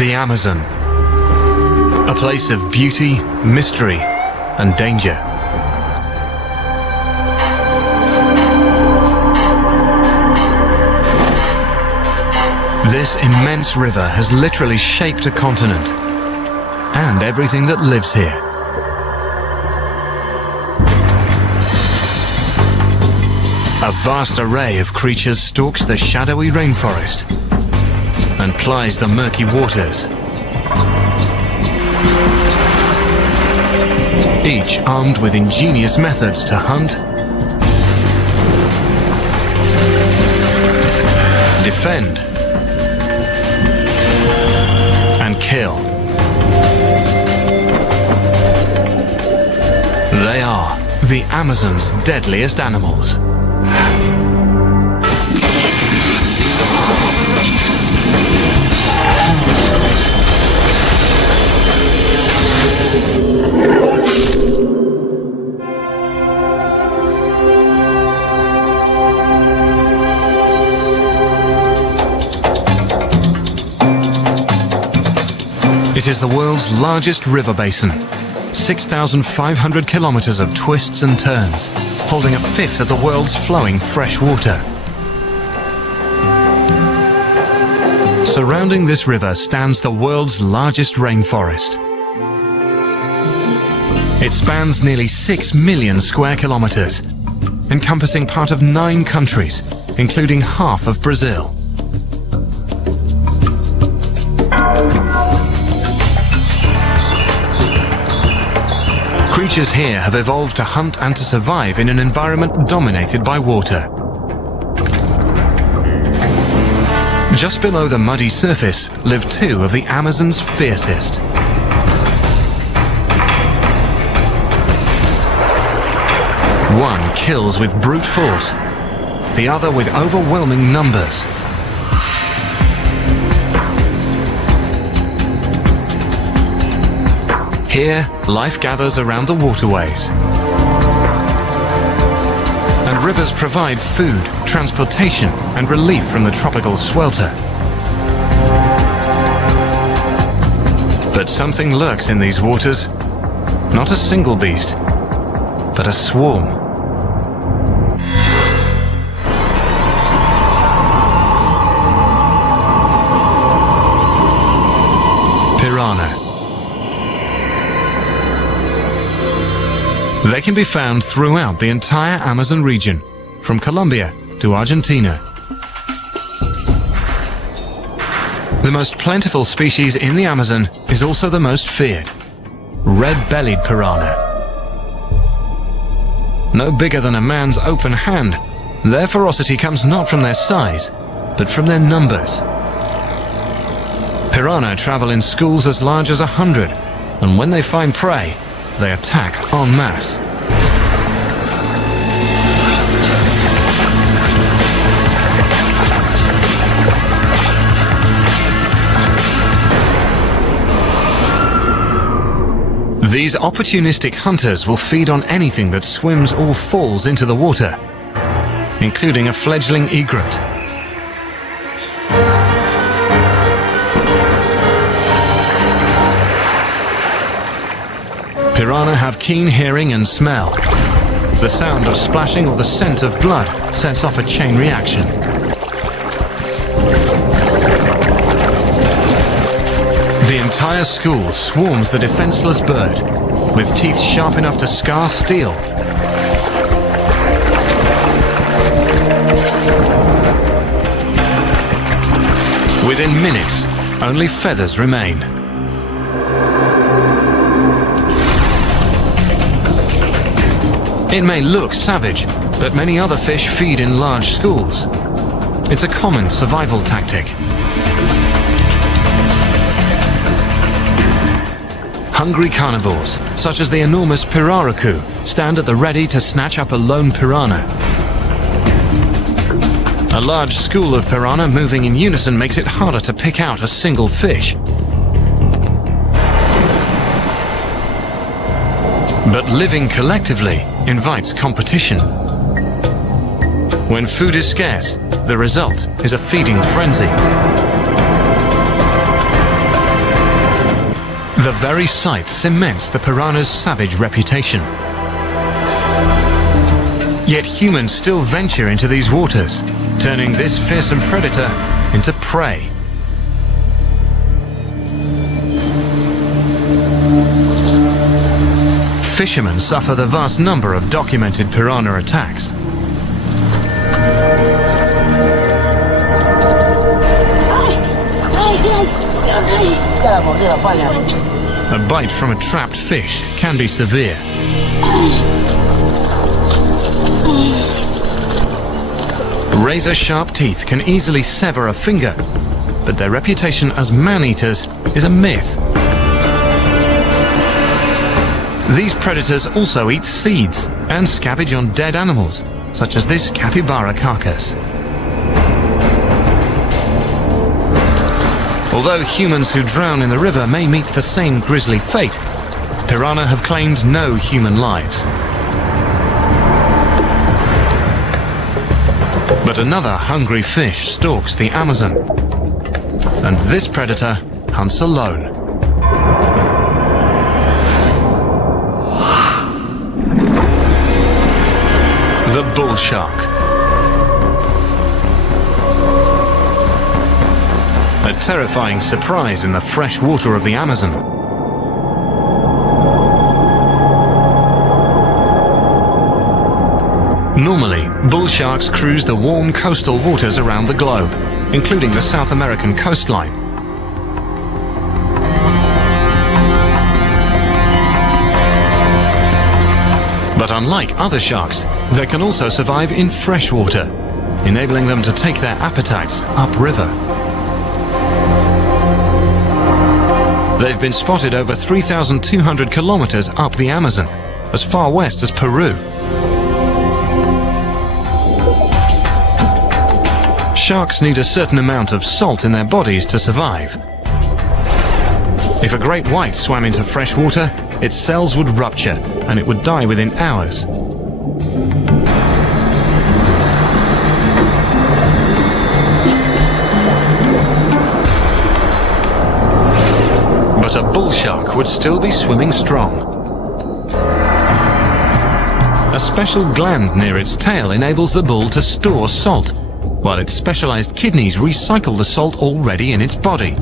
The Amazon, a place of beauty, mystery, and danger. This immense river has literally shaped a continent and everything that lives here. A vast array of creatures stalks the shadowy rainforest and plies the murky waters, each armed with ingenious methods to hunt, defend, and kill. They are the Amazon's deadliest animals. It is the world's largest river basin, 6,500 kilometers of twists and turns, holding a fifth of the world's flowing fresh water. Surrounding this river stands the world's largest rainforest. It spans nearly 6 million square kilometers, encompassing part of 9 countries, including half of Brazil. Creatures here have evolved to hunt and to survive in an environment dominated by water. Just below the muddy surface live 2 of the Amazon's fiercest. One kills with brute force, the other with overwhelming numbers. Here, life gathers around the waterways. And rivers provide food, transportation, and relief from the tropical swelter. But something lurks in these waters. Not a single beast, but a swarm. Piranha. They can be found throughout the entire Amazon region, from Colombia to Argentina. The most plentiful species in the Amazon is also the most feared, red-bellied piranha. No bigger than a man's open hand, their ferocity comes not from their size, but from their numbers. Piranha travel in schools as large as 100, and when they find prey, they attack en masse. These opportunistic hunters will feed on anything that swims or falls into the water, including a fledgling egret. Piranha have keen hearing and smell. The sound of splashing or the scent of blood sets off a chain reaction. The entire school swarms the defenseless bird, with teeth sharp enough to scar steel. Within minutes, only feathers remain. It may look savage, but many other fish feed in large schools. It's a common survival tactic. Hungry carnivores, such as the enormous piraracu, stand at the ready to snatch up a lone piranha. A large school of piranha moving in unison makes it harder to pick out a single fish. But living collectively invites competition. When food is scarce, the result is a feeding frenzy. The very sight cements the piranha's savage reputation. Yet humans still venture into these waters, turning this fearsome predator into prey. Fishermen suffer the vast number of documented piranha attacks. A bite from a trapped fish can be severe. Razor-sharp teeth can easily sever a finger, but their reputation as man-eaters is a myth. These predators also eat seeds and scavenge on dead animals, such as this capybara carcass. Although humans who drown in the river may meet the same grisly fate, piranha have claimed no human lives. But another hungry fish stalks the Amazon, and this predator hunts alone. The bull shark. A terrifying surprise in the fresh water of the Amazon. Normally, bull sharks cruise the warm coastal waters around the globe, including the South American coastline. But unlike other sharks, they can also survive in fresh water, enabling them to take their appetites upriver. They've been spotted over 3,200 kilometers up the Amazon, as far west as Peru. Sharks need a certain amount of salt in their bodies to survive. If a great white swam into fresh water, its cells would rupture and it would die within hours. But a bull shark would still be swimming strong. A special gland near its tail enables the bull to store salt, while its specialized kidneys recycle the salt already in its body.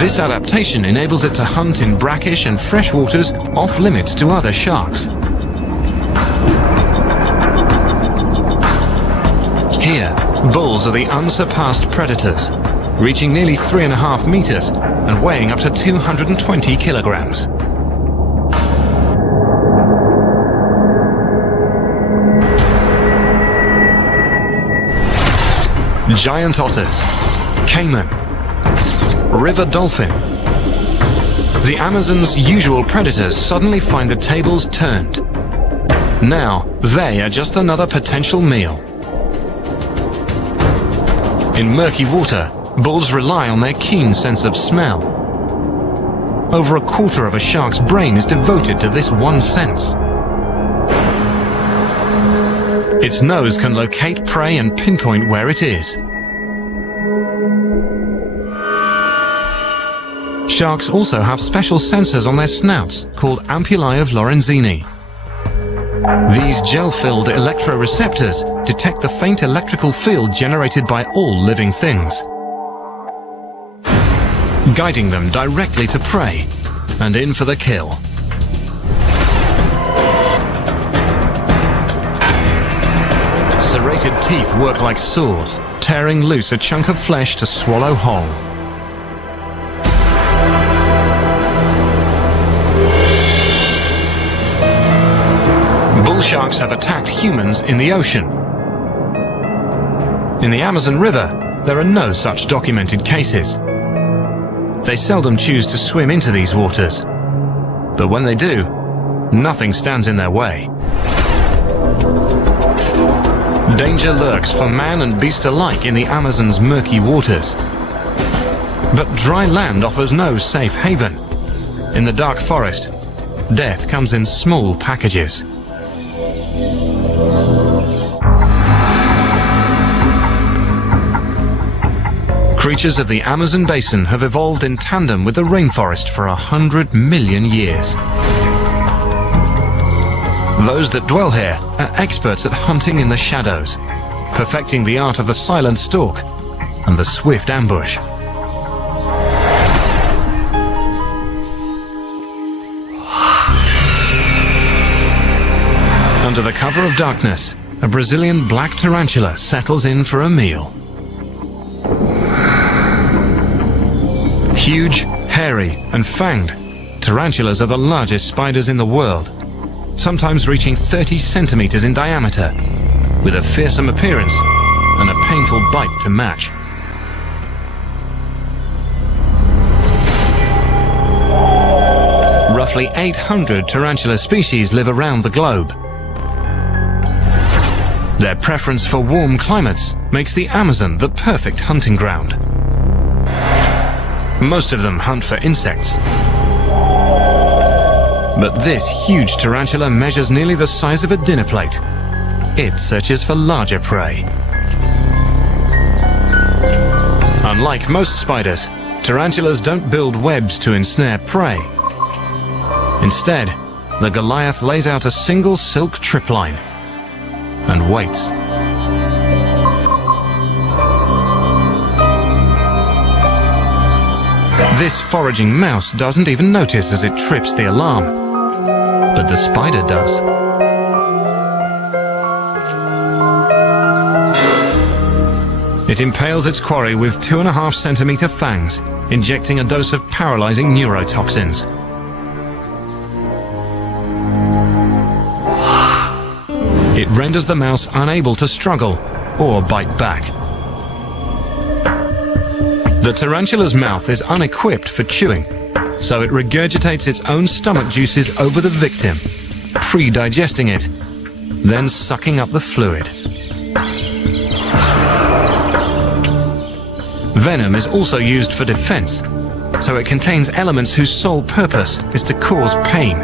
This adaptation enables it to hunt in brackish and fresh waters off limits to other sharks. Here, bulls are the unsurpassed predators, reaching nearly 3.5 meters and weighing up to 220 kilograms. Giant otters, caiman, river dolphin. The Amazon's usual predators suddenly find the tables turned. Now, they are just another potential meal. In murky water, bulls rely on their keen sense of smell. Over a quarter of a shark's brain is devoted to this one sense. Its nose can locate prey and pinpoint where it is. Sharks also have special sensors on their snouts called ampullae of Lorenzini. These gel-filled electroreceptors detect the faint electrical field generated by all living things, guiding them directly to prey and in for the kill. Serrated teeth work like saws, tearing loose a chunk of flesh to swallow whole. Bull sharks have attacked humans in the ocean. In the Amazon River, there are no such documented cases. They seldom choose to swim into these waters, but when they do, nothing stands in their way. Danger lurks for man and beast alike in the Amazon's murky waters. But dry land offers no safe haven. In the dark forest, death comes in small packages. Creatures of the Amazon basin have evolved in tandem with the rainforest for 100 million years. Those that dwell here are experts at hunting in the shadows, perfecting the art of the silent stalk and the swift ambush. Under the cover of darkness, a Brazilian black tarantula settles in for a meal. Huge, hairy and fanged, tarantulas are the largest spiders in the world, sometimes reaching 30 centimeters in diameter, with a fearsome appearance and a painful bite to match. Roughly 800 tarantula species live around the globe. Their preference for warm climates makes the Amazon the perfect hunting ground. Most of them hunt for insects. But this huge tarantula measures nearly the size of a dinner plate. It searches for larger prey. Unlike most spiders, tarantulas don't build webs to ensnare prey. Instead, the Goliath lays out a single silk tripline and waits. This foraging mouse doesn't even notice as it trips the alarm, but the spider does. It impales its quarry with 2.5 centimeter fangs, injecting a dose of paralyzing neurotoxins. It renders the mouse unable to struggle or bite back. The tarantula's mouth is unequipped for chewing, so it regurgitates its own stomach juices over the victim, pre-digesting it, then sucking up the fluid. Venom is also used for defense, so it contains elements whose sole purpose is to cause pain.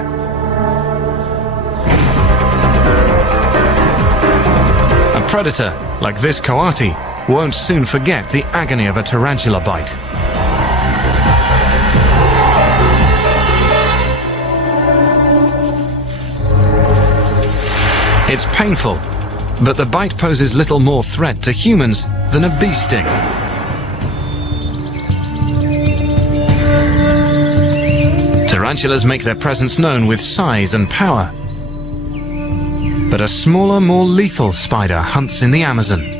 A predator, like this coati, won't soon forget the agony of a tarantula bite. It's painful, but the bite poses little more threat to humans than a bee sting. Tarantulas make their presence known with size and power. But a smaller, more lethal spider hunts in the Amazon,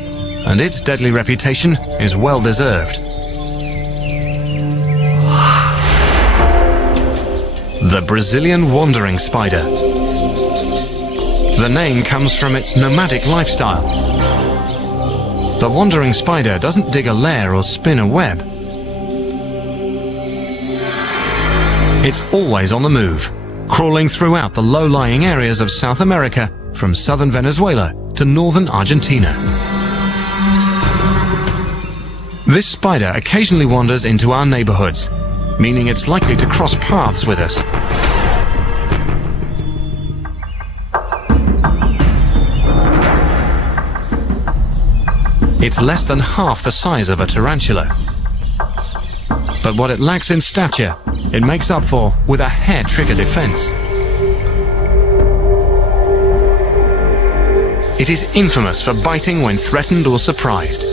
and its deadly reputation is well deserved. The Brazilian wandering spider. The name comes from its nomadic lifestyle. The wandering spider doesn't dig a lair or spin a web. It's always on the move, crawling throughout the low-lying areas of South America, from southern Venezuela to northern Argentina. This spider occasionally wanders into our neighborhoods, meaning it's likely to cross paths with us. It's less than half the size of a tarantula. But what it lacks in stature, it makes up for with a hair-trigger defense. It is infamous for biting when threatened or surprised,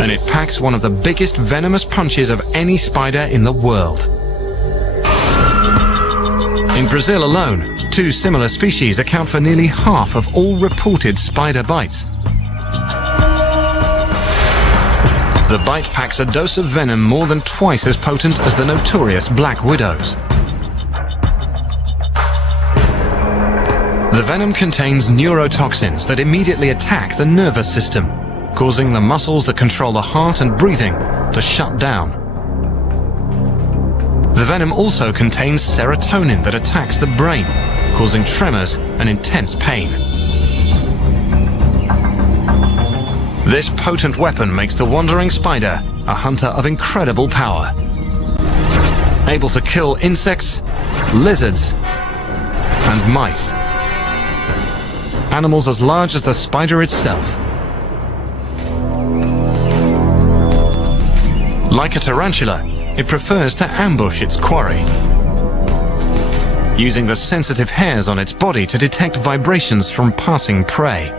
and it packs one of the biggest venomous punches of any spider in the world. In Brazil alone, 2 similar species account for nearly half of all reported spider bites. The bite packs a dose of venom more than twice as potent as the notorious black widows. The venom contains neurotoxins that immediately attack the nervous system, causing the muscles that control the heart and breathing to shut down. The venom also contains serotonin that attacks the brain, causing tremors and intense pain. This potent weapon makes the wandering spider a hunter of incredible power, able to kill insects, lizards, and mice. Animals as large as the spider itself. Like a tarantula, it prefers to ambush its quarry, using the sensitive hairs on its body to detect vibrations from passing prey.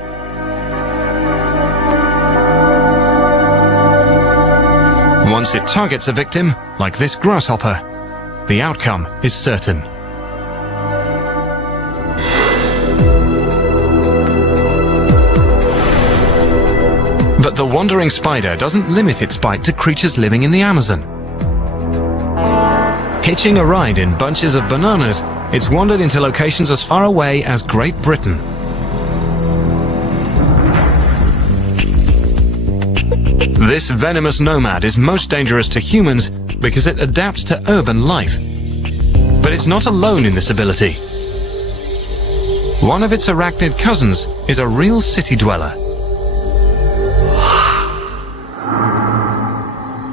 Once it targets a victim, like this grasshopper, the outcome is certain. But the wandering spider doesn't limit its bite to creatures living in the Amazon. Hitching a ride in bunches of bananas, it's wandered into locations as far away as Great Britain. This venomous nomad is most dangerous to humans because it adapts to urban life. But it's not alone in this ability. One of its arachnid cousins is a real city dweller.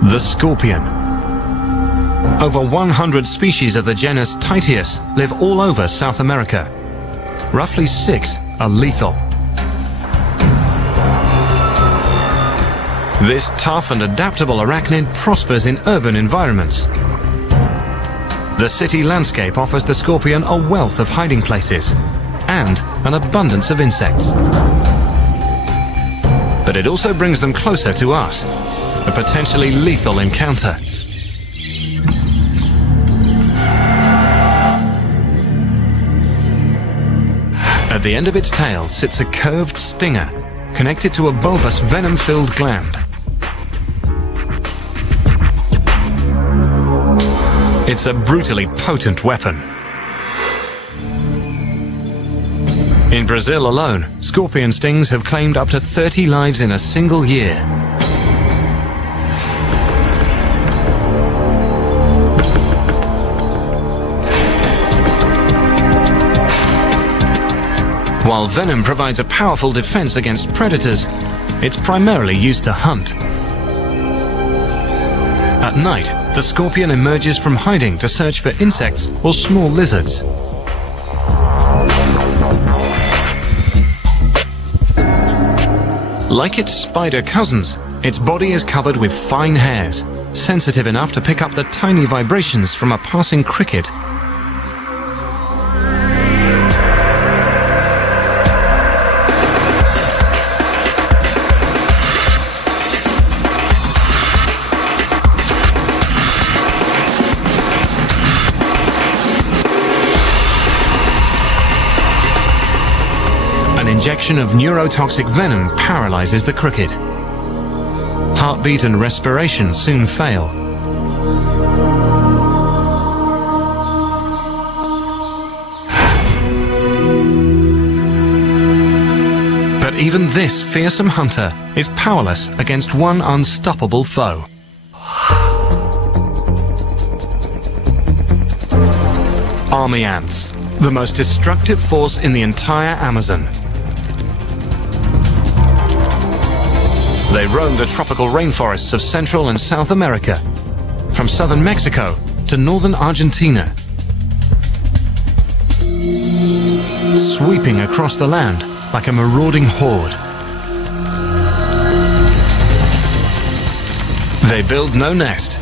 The scorpion. Over 100 species of the genus Titius live all over South America. Roughly 6 are lethal. This tough and adaptable arachnid prospers in urban environments. The city landscape offers the scorpion a wealth of hiding places and an abundance of insects. But it also brings them closer to us, a potentially lethal encounter. At the end of its tail sits a curved stinger connected to a bulbous venom-filled gland. It's a brutally potent weapon. In Brazil alone, scorpion stings have claimed up to 30 lives in a single year. While venom provides a powerful defense against predators, it's primarily used to hunt. At night, the scorpion emerges from hiding to search for insects or small lizards. Like its spider cousins, its body is covered with fine hairs, sensitive enough to pick up the tiny vibrations from a passing cricket. Injection of neurotoxic venom paralyzes the cricket. Heartbeat and respiration soon fail. But even this fearsome hunter is powerless against one unstoppable foe. Army ants, the most destructive force in the entire Amazon. They roam the tropical rainforests of Central and South America, from southern Mexico to northern Argentina, sweeping across the land like a marauding horde. They build no nest.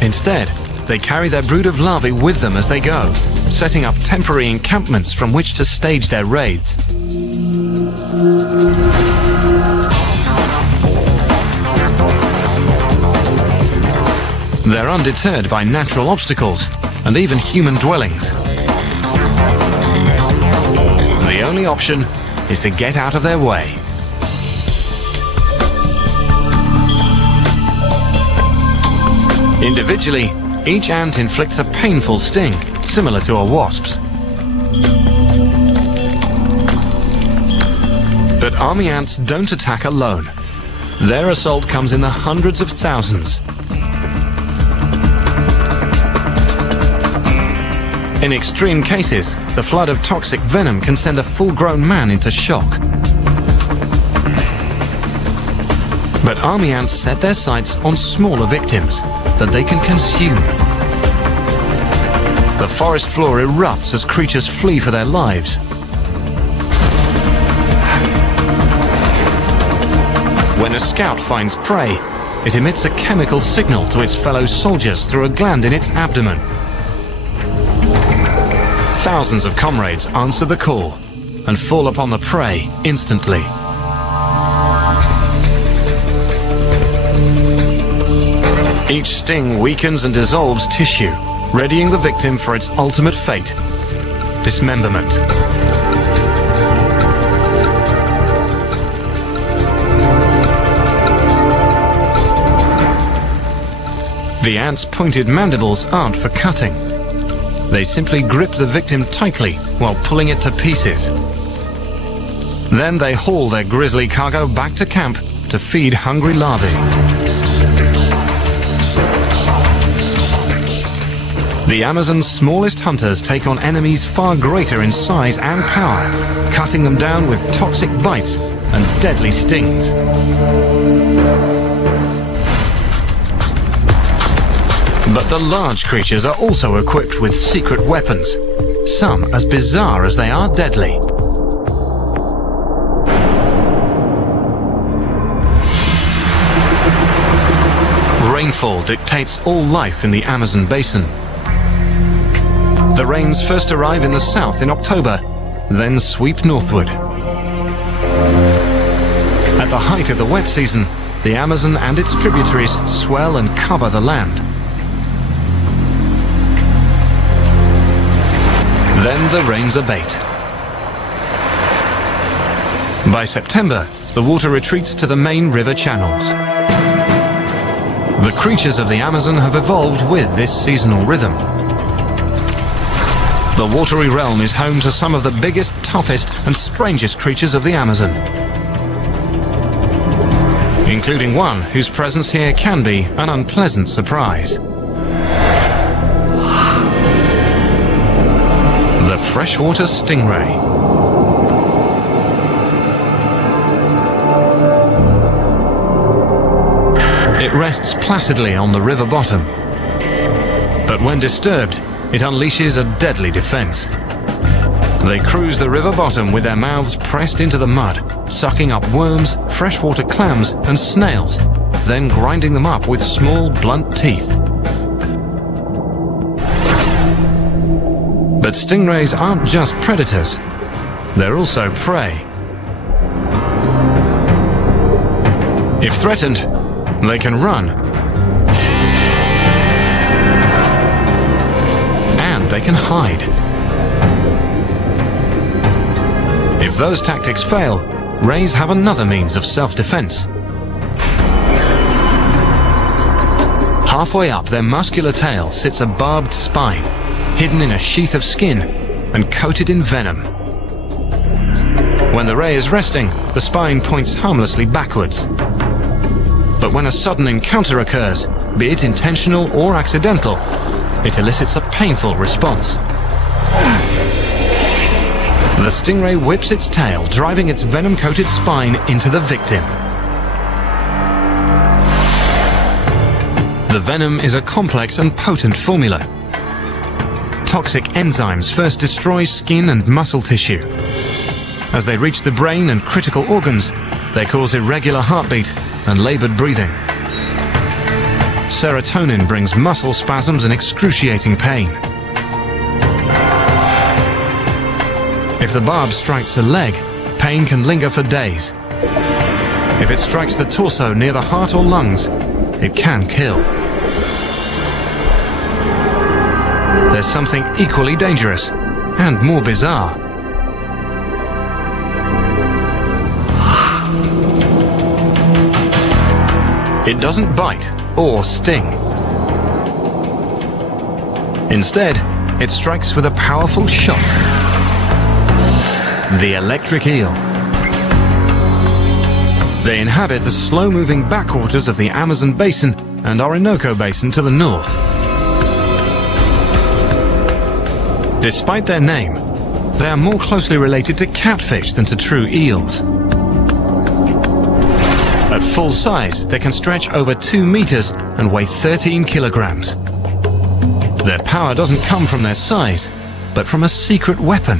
Instead, they carry their brood of larvae with them as they go, setting up temporary encampments from which to stage their raids. They're undeterred by natural obstacles and even human dwellings. The only option is to get out of their way. Individually, each ant inflicts a painful sting, similar to a wasp's. But army ants don't attack alone. Their assault comes in the hundreds of thousands. In extreme cases, the flood of toxic venom can send a full-grown man into shock. But army ants set their sights on smaller victims that they can consume. The forest floor erupts as creatures flee for their lives. When a scout finds prey, it emits a chemical signal to its fellow soldiers through a gland in its abdomen. Thousands of comrades answer the call and fall upon the prey instantly. Each sting weakens and dissolves tissue, readying the victim for its ultimate fate: dismemberment. The ants' pointed mandibles aren't for cutting. They simply grip the victim tightly while pulling it to pieces. Then they haul their grisly cargo back to camp to feed hungry larvae. The Amazon's smallest hunters take on enemies far greater in size and power, cutting them down with toxic bites and deadly stings. But the large creatures are also equipped with secret weapons, some as bizarre as they are deadly. Rainfall dictates all life in the Amazon basin. The rains first arrive in the south in October, then sweep northward. At the height of the wet season, the Amazon and its tributaries swell and cover the land. Then the rains abate. By September, the water retreats to the main river channels. The creatures of the Amazon have evolved with this seasonal rhythm. The watery realm is home to some of the biggest, toughest, and strangest creatures of the Amazon, including one whose presence here can be an unpleasant surprise. The freshwater stingray. It rests placidly on the river bottom, but when disturbed, it unleashes a deadly defense. They cruise the river bottom with their mouths pressed into the mud, sucking up worms, freshwater clams, and snails, then grinding them up with small, blunt teeth. But stingrays aren't just predators, they're also prey. If threatened, they can run. And they can hide. If those tactics fail, rays have another means of self-defense. Halfway up their muscular tail sits a barbed spine, hidden in a sheath of skin and coated in venom. When the ray is resting, the spine points harmlessly backwards. But when a sudden encounter occurs, be it intentional or accidental, it elicits a painful response. The stingray whips its tail, driving its venom-coated spine into the victim. The venom is a complex and potent formula. Toxic enzymes first destroy skin and muscle tissue. As they reach the brain and critical organs, they cause irregular heartbeat and labored breathing. Serotonin brings muscle spasms and excruciating pain. If the barb strikes a leg, pain can linger for days. If it strikes the torso near the heart or lungs, it can kill. There's something equally dangerous and more bizarre. It doesn't bite or sting. Instead, it strikes with a powerful shock. The electric eel. They inhabit the slow-moving backwaters of the Amazon basin and Orinoco basin to the north. Despite their name, they are more closely related to catfish than to true eels. At full size, they can stretch over 2 meters and weigh 13 kilograms. Their power doesn't come from their size, but from a secret weapon.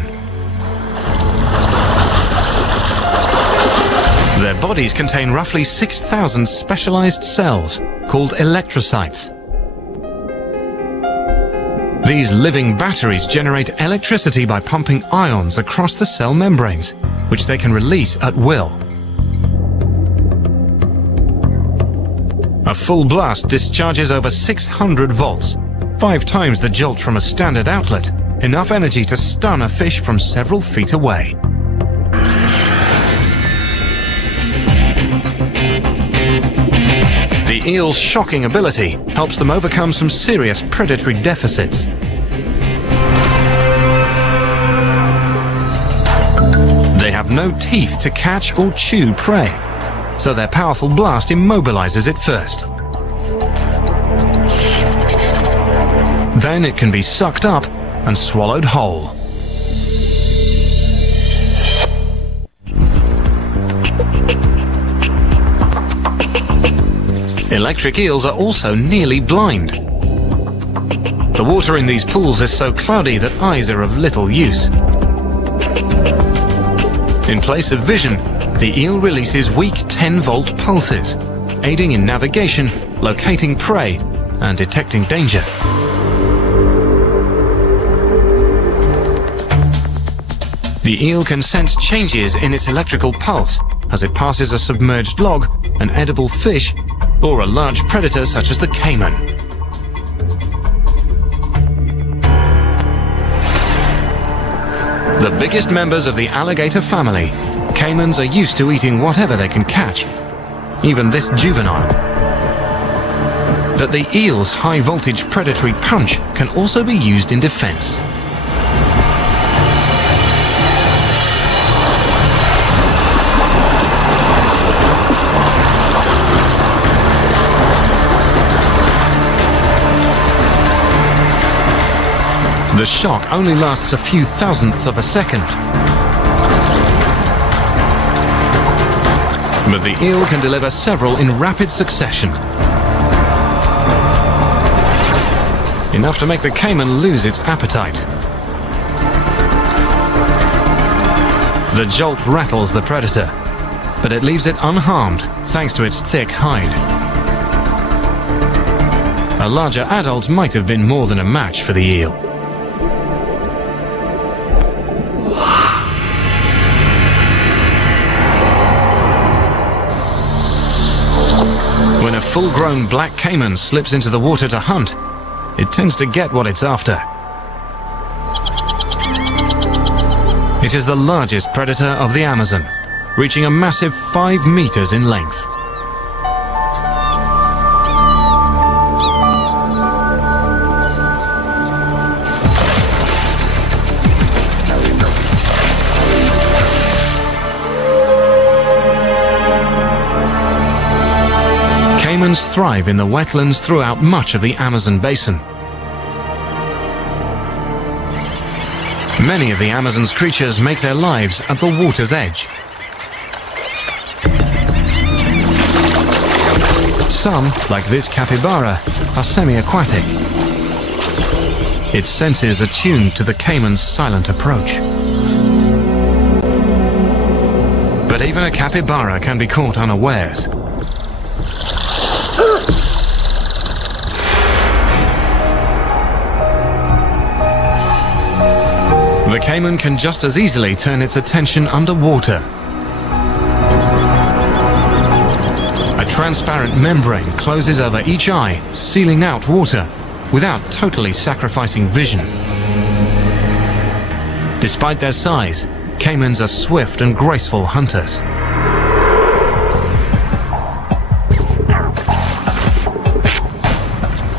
Their bodies contain roughly 6,000 specialized cells called electrocytes. These living batteries generate electricity by pumping ions across the cell membranes, which they can release at will. A full blast discharges over 600 volts, 5 times the jolt from a standard outlet, enough energy to stun a fish from several feet away. The eel's shocking ability helps them overcome some serious predatory deficits. They have no teeth to catch or chew prey, so their powerful blast immobilizes it first. Then it can be sucked up and swallowed whole. Electric eels are also nearly blind. The water in these pools is so cloudy that eyes are of little use. In place of vision, the eel releases weak 10-volt pulses, aiding in navigation, locating prey, and detecting danger. The eel can sense changes in its electrical pulse as it passes a submerged log, an edible fish, or a large predator such as the caiman. The biggest members of the alligator family, caimans are used to eating whatever they can catch, even this juvenile. But the eel's high-voltage predatory punch can also be used in defense. The shock only lasts a few thousandths of a second. But the eel can deliver several in rapid succession. Enough to make the caiman lose its appetite. The jolt rattles the predator, but it leaves it unharmed thanks to its thick hide. A larger adult might have been more than a match for the eel. When a full-grown black caiman slips into the water to hunt, it tends to get what it's after. It is the largest predator of the Amazon, reaching a massive 5 meters in length. Caimans thrive in the wetlands throughout much of the Amazon basin. Many of the Amazon's creatures make their lives at the water's edge. Some, like this capybara, are semi-aquatic. Its senses are tuned to the caiman's silent approach. But even a capybara can be caught unawares. The caiman can just as easily turn its attention underwater. A transparent membrane closes over each eye, sealing out water, without totally sacrificing vision. Despite their size, caimans are swift and graceful hunters.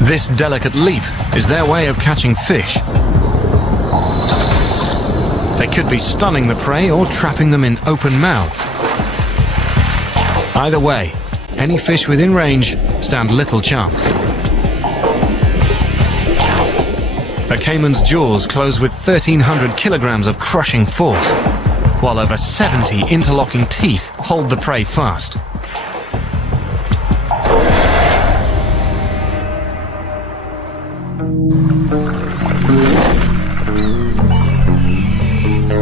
This delicate leap is their way of catching fish. They could be stunning the prey or trapping them in open mouths. Either way, any fish within range stand little chance. A caiman's jaws close with 1,300 kilograms of crushing force, while over 70 interlocking teeth hold the prey fast.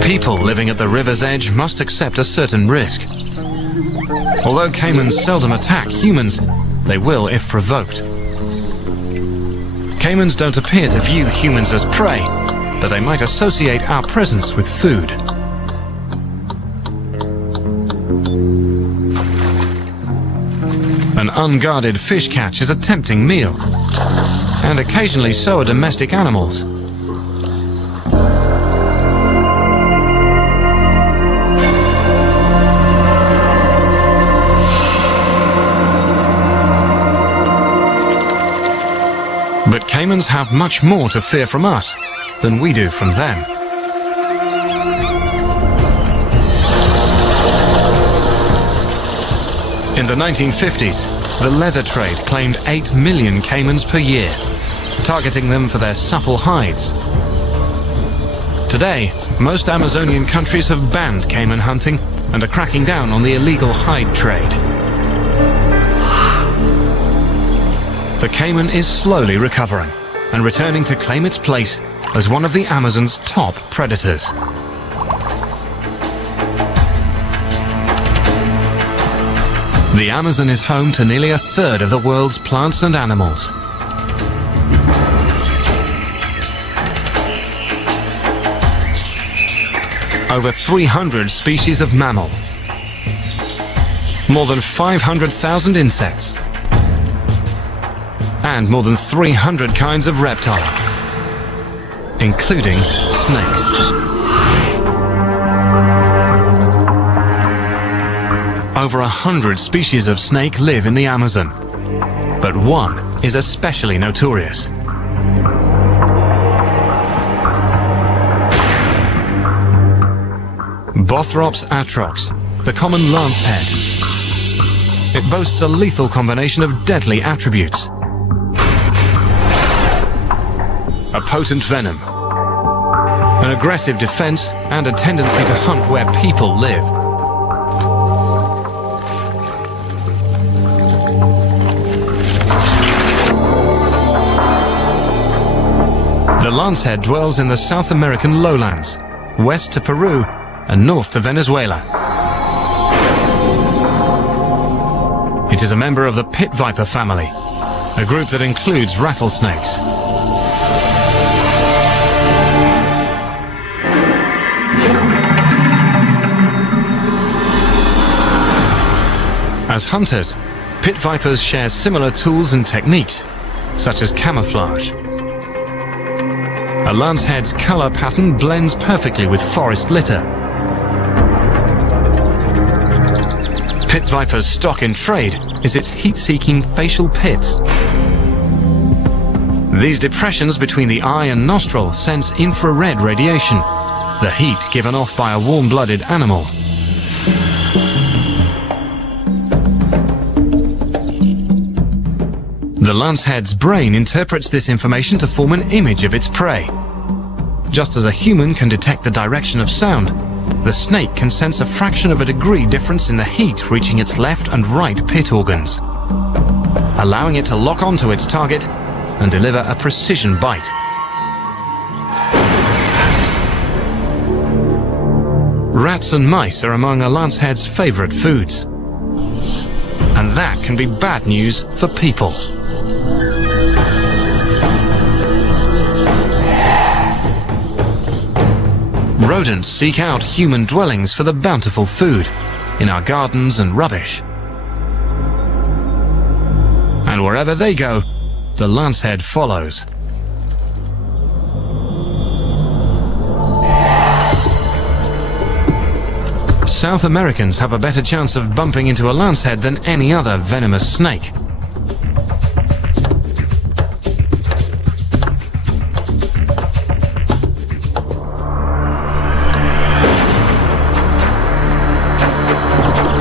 People living at the river's edge must accept a certain risk. Although caimans seldom attack humans, they will if provoked. Caimans don't appear to view humans as prey, but they might associate our presence with food. An unguarded fish catch is a tempting meal, and occasionally so are domestic animals. But caimans have much more to fear from us than we do from them. In the 1950s, the leather trade claimed 8 million caimans per year, targeting them for their supple hides. Today, most Amazonian countries have banned caiman hunting and are cracking down on the illegal hide trade. The caiman is slowly recovering and returning to claim its place as one of the Amazon's top predators. The Amazon is home to nearly a third of the world's plants and animals. Over 300 species of mammal, more than 500,000 insects, and more than 300 kinds of reptile, including snakes. Over 100 species of snake live in the Amazon, but one is especially notorious. Bothrops atrox, the common lancehead. It boasts a lethal combination of deadly attributes. A potent venom, an aggressive defense, and a tendency to hunt where people live. The lancehead dwells in the South American lowlands, west to Peru and north to Venezuela. It is a member of the pit viper family, a group that includes rattlesnakes. As hunters, pit vipers share similar tools and techniques, such as camouflage. A lancehead's color pattern blends perfectly with forest litter. Pit viper's stock in trade is its heat-seeking facial pits. These depressions between the eye and nostril sense infrared radiation, the heat given off by a warm-blooded animal. The lancehead's brain interprets this information to form an image of its prey. Just as a human can detect the direction of sound, the snake can sense a fraction of a degree difference in the heat reaching its left and right pit organs, allowing it to lock onto its target and deliver a precision bite. Rats and mice are among a lancehead's favorite foods. And that can be bad news for people. Rodents seek out human dwellings for the bountiful food in our gardens and rubbish. And wherever they go, the lancehead follows. South Americans have a better chance of bumping into a lancehead than any other venomous snake.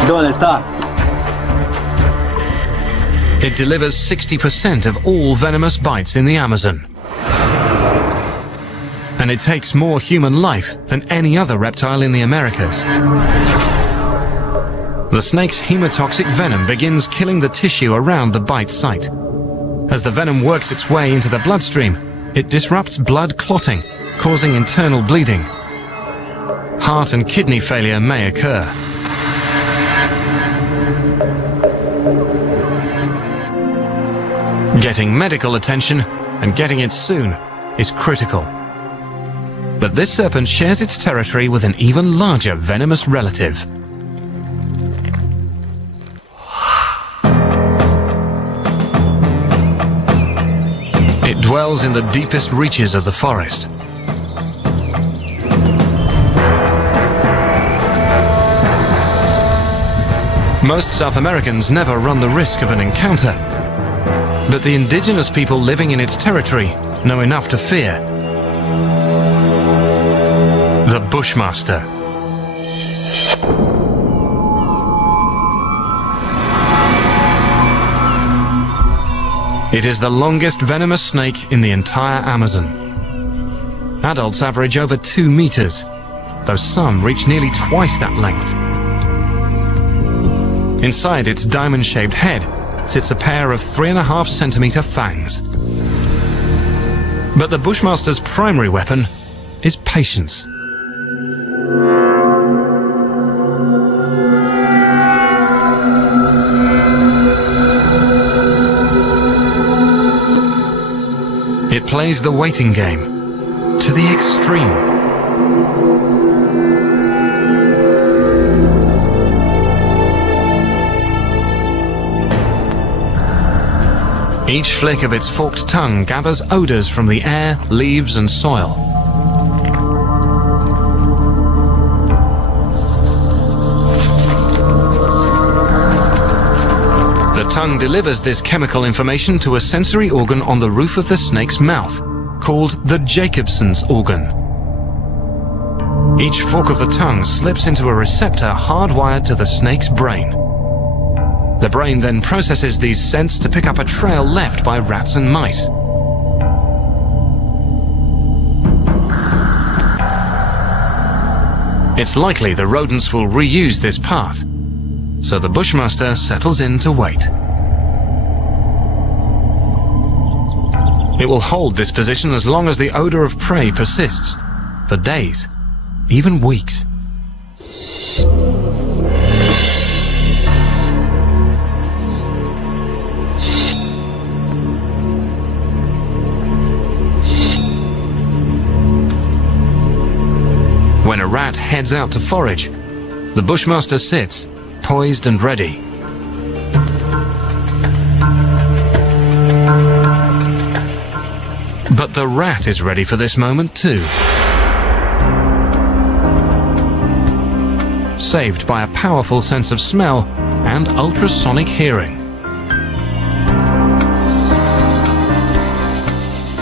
¿Dónde está? It delivers 60% of all venomous bites in the Amazon. And it takes more human life than any other reptile in the Americas. The snake's hemotoxic venom begins killing the tissue around the bite site. As the venom works its way into the bloodstream, it disrupts blood clotting, causing internal bleeding. Heart and kidney failure may occur. Getting medical attention, and getting it soon, is critical. But this serpent shares its territory with an even larger venomous relative. It dwells in the deepest reaches of the forest. Most South Americans never run the risk of an encounter, but the indigenous people living in its territory know enough to fear the Bushmaster. It is the longest venomous snake in the entire Amazon. Adults average over 2 meters, though some reach nearly twice that length. Inside its diamond-shaped head sits a pair of 3.5 centimeter fangs. But the Bushmaster's primary weapon is patience. It plays the waiting game to the extreme. Each flick of its forked tongue gathers odors from the air, leaves, and soil. The tongue delivers this chemical information to a sensory organ on the roof of the snake's mouth, called the Jacobson's organ. Each fork of the tongue slips into a receptor hardwired to the snake's brain. The brain then processes these scents to pick up a trail left by rats and mice. It's likely the rodents will reuse this path, so the Bushmaster settles in to wait. It will hold this position as long as the odor of prey persists, for days, even weeks. When a rat heads out to forage, the Bushmaster sits, poised and ready. But the rat is ready for this moment too. Saved by a powerful sense of smell and ultrasonic hearing.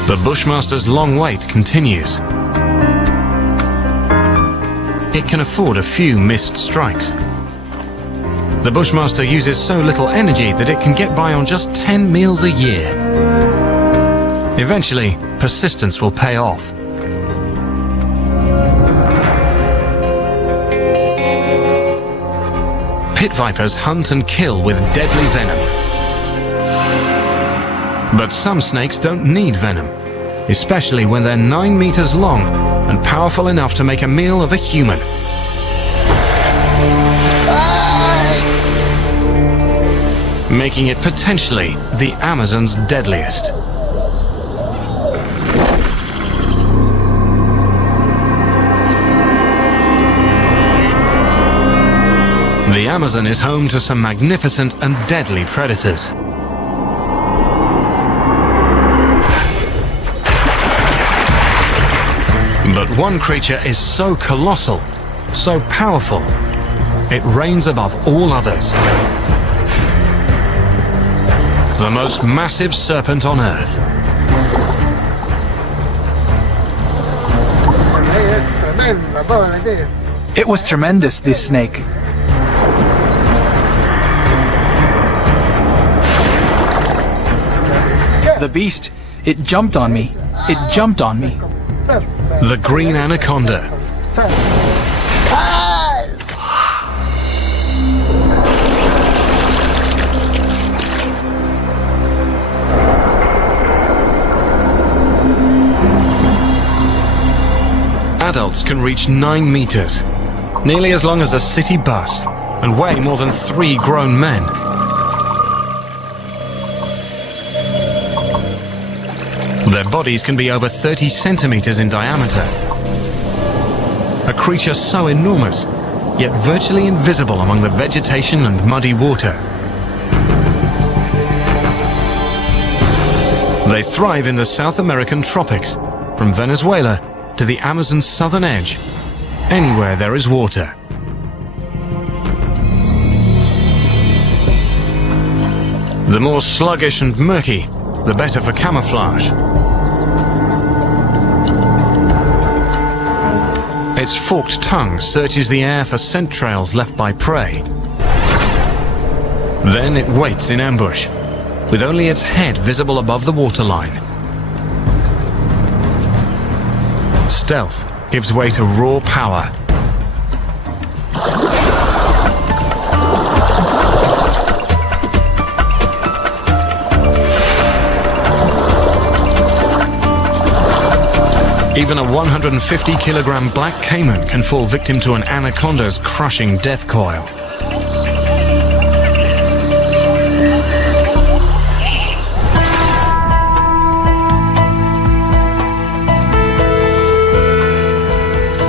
The Bushmaster's long wait continues. It can afford a few missed strikes. The Bushmaster uses so little energy that it can get by on just 10 meals a year. Eventually, persistence will pay off. Pit vipers hunt and kill with deadly venom. But some snakes don't need venom, especially when they're 9 meters long and powerful enough to make a meal of a human. Making it potentially the Amazon's deadliest. The Amazon is home to some magnificent and deadly predators. But one creature is so colossal, so powerful, it reigns above all others. The most massive serpent on Earth. It was tremendous, this snake. The beast, it jumped on me. It jumped on me. The green anaconda. Adults can reach 9 meters, nearly as long as a city bus, and weigh more than 3 grown men. Their bodies can be over 30 centimeters in diameter. A creature so enormous, yet virtually invisible among the vegetation and muddy water. They thrive in the South American tropics, from Venezuela to the Amazon's southern edge, anywhere there is water. The more sluggish and murky, the better for camouflage. Its forked tongue searches the air for scent trails left by prey. Then it waits in ambush, with only its head visible above the waterline. Stealth gives way to raw power. Even a 150-kilogram black caiman can fall victim to an anaconda's crushing death coil.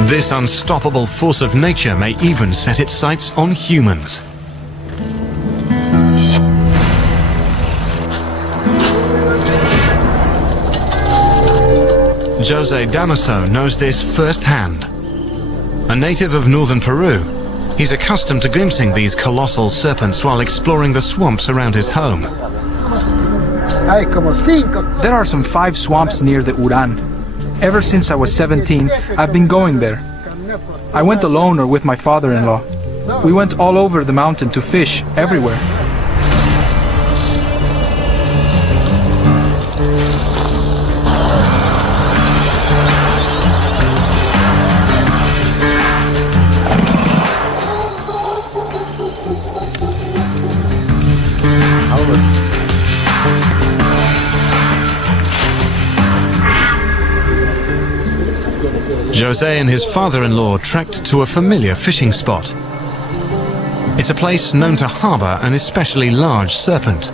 This unstoppable force of nature may even set its sights on humans. José Damaso knows this firsthand. A native of northern Peru, he's accustomed to glimpsing these colossal serpents while exploring the swamps around his home. There are some 5 swamps near the Uran. Ever since I was 17, I've been going there. I went alone or with my father-in-law. We went all over the mountain to fish, everywhere. José and his father-in-law trekked to a familiar fishing spot. It's a place known to harbour an especially large serpent.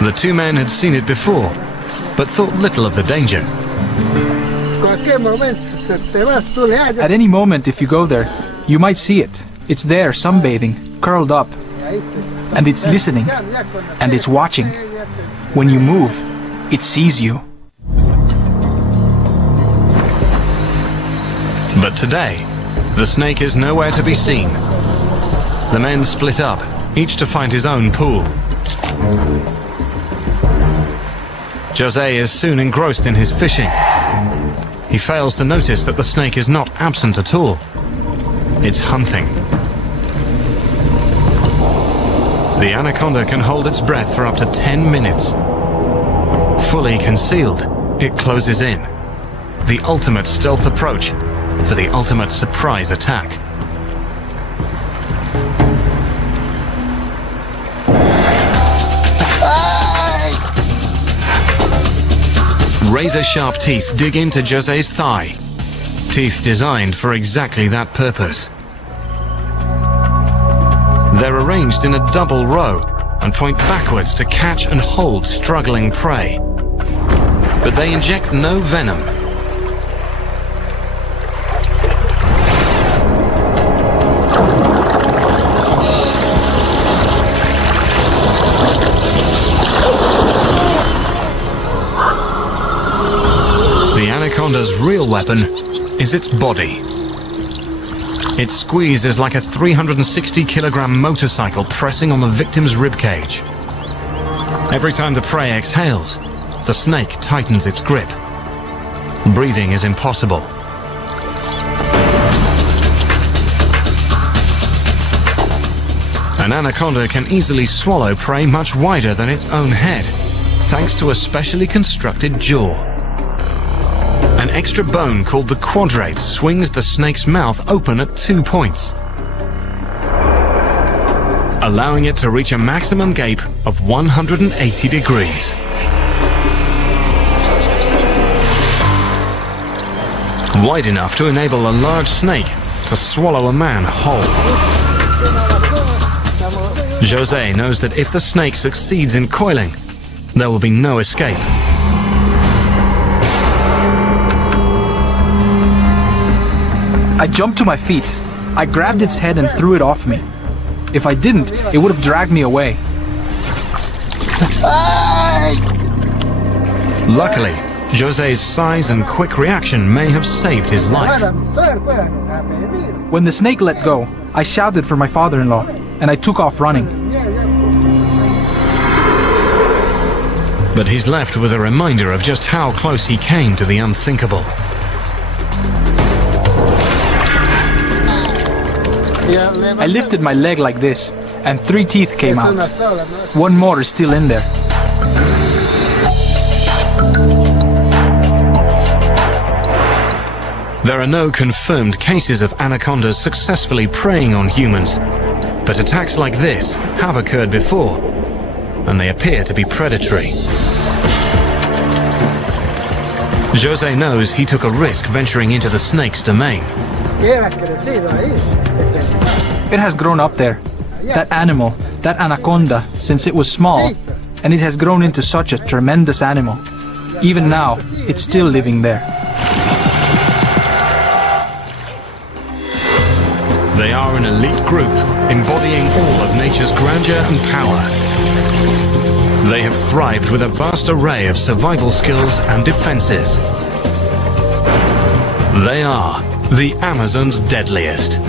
The two men had seen it before, but thought little of the danger. At any moment, if you go there, you might see it. It's there, sunbathing, curled up. And it's listening, and it's watching. When you move, it sees you. But today, the snake is nowhere to be seen. The men split up, each to find his own pool. José is soon engrossed in his fishing. He fails to notice that the snake is not absent at all. It's hunting. The anaconda can hold its breath for up to 10 minutes. Fully concealed, it closes in. The ultimate stealth approach for the ultimate surprise attack. Razor-sharp teeth dig into José's thigh. Teeth designed for exactly that purpose. They're arranged in a double row and point backwards to catch and hold struggling prey. But they inject no venom. The anaconda's real weapon is its body. Its squeeze is like a 360-kilogram motorcycle pressing on the victim's ribcage. Every time the prey exhales, the snake tightens its grip. Breathing is impossible. An anaconda can easily swallow prey much wider than its own head, thanks to a specially constructed jaw. An extra bone called the quadrate swings the snake's mouth open at 2 points, allowing it to reach a maximum gape of 180 degrees. Wide enough to enable a large snake to swallow a man whole. Jose knows that if the snake succeeds in coiling, there will be no escape. I jumped to my feet. I grabbed its head and threw it off me. If I didn't, it would have dragged me away. Luckily, Jose's size and quick reaction may have saved his life. When the snake let go, I shouted for my father-in-law, and I took off running. But he's left with a reminder of just how close he came to the unthinkable. I lifted my leg like this, and 3 teeth came out. One more is still in there. There are no confirmed cases of anacondas successfully preying on humans, but attacks like this have occurred before, and they appear to be predatory. Jose knows he took a risk venturing into the snake's domain. It has grown up there. That animal, that anaconda, since it was small, and it has grown into such a tremendous animal. Even now, it's still living there. They are an elite group, embodying all of nature's grandeur and power. They have thrived with a vast array of survival skills and defenses. They are the Amazon's deadliest.